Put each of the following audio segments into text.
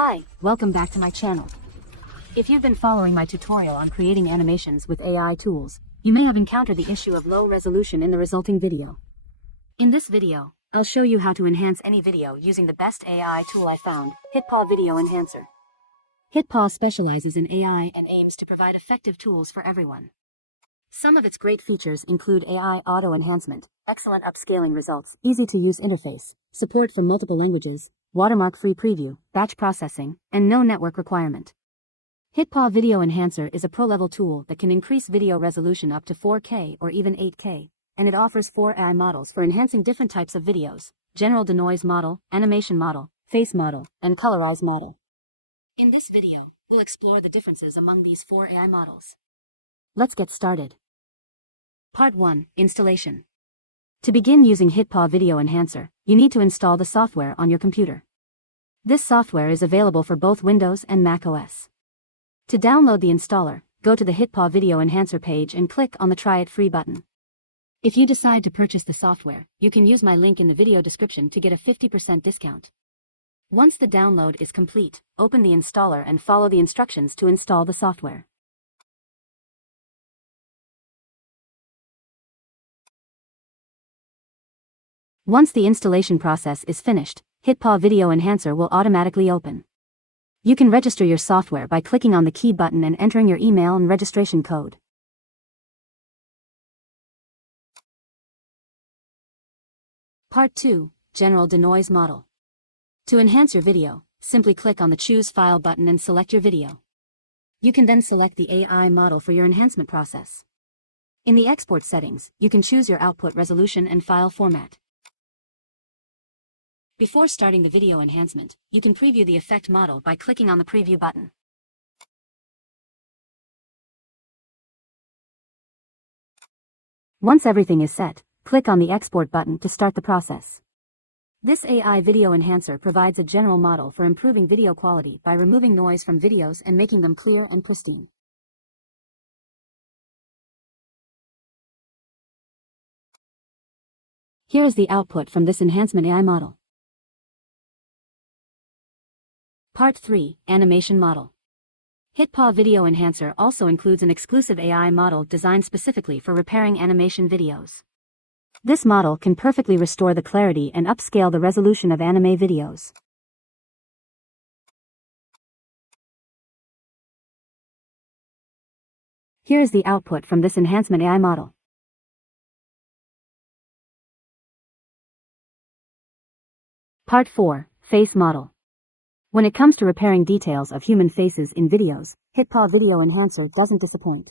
Hi, welcome back to my channel. If you've been following my tutorial on creating animations with AI tools, you may have encountered the issue of low resolution in the resulting video. In this video, I'll show you how to enhance any video using the best AI tool I found, HitPaw Video Enhancer. HitPaw specializes in AI and aims to provide effective tools for everyone. Some of its great features include AI auto enhancement, excellent upscaling results, easy-to-use interface, support for multiple languages, watermark-free preview, batch processing, and no network requirement. HitPaw Video Enhancer is a pro-level tool that can increase video resolution up to 4K or even 8K, and it offers 4 AI models for enhancing different types of videos: general Denoise Model, animation model, face model, and Colorize Model. In this video, we'll explore the differences among these 4 AI models. Let's get started. Part 1. Installation. To begin using HitPaw Video Enhancer, you need to install the software on your computer. This software is available for both Windows and Mac OS. To download the installer, go to the HitPaw Video Enhancer page and click on the Try It Free button. If you decide to purchase the software, you can use my link in the video description to get a 50% discount. Once the download is complete, open the installer and follow the instructions to install the software. Once the installation process is finished, HitPaw Video Enhancer will automatically open. You can register your software by clicking on the key button and entering your email and registration code. Part 2. General Denoise Model. To enhance your video, simply click on the Choose File button and select your video. You can then select the AI model for your enhancement process. In the export settings, you can choose your output resolution and file format. Before starting the video enhancement, you can preview the effect model by clicking on the Preview button. Once everything is set, click on the Export button to start the process. This AI video enhancer provides a general model for improving video quality by removing noise from videos and making them clear and pristine. Here is the output from this enhancement AI model. Part 3. Animation Model. HitPaw Video Enhancer also includes an exclusive AI model designed specifically for repairing animation videos. This model can perfectly restore the clarity and upscale the resolution of anime videos. Here is the output from this enhancement AI model. Part 4. Face Model. When it comes to repairing details of human faces in videos, HitPaw Video Enhancer doesn't disappoint.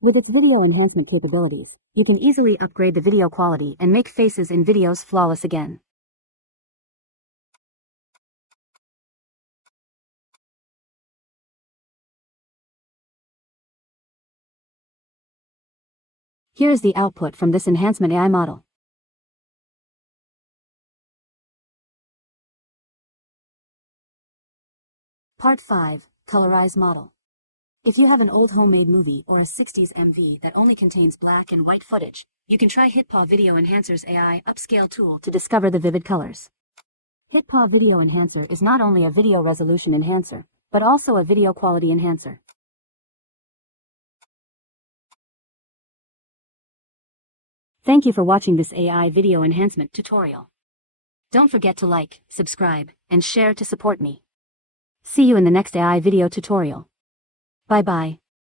With its video enhancement capabilities, you can easily upgrade the video quality and make faces in videos flawless again. Here is the output from this enhancement AI model. Part 5. Colorize Model. If you have an old homemade movie or a 60s MV that only contains black and white footage, you can try HitPaw Video Enhancer's AI Upscale tool to discover the vivid colors. HitPaw Video Enhancer is not only a video resolution enhancer, but also a video quality enhancer. Thank you for watching this AI video enhancement tutorial. Don't forget to like, subscribe, and share to support me. See you in the next AI video tutorial. Bye-bye.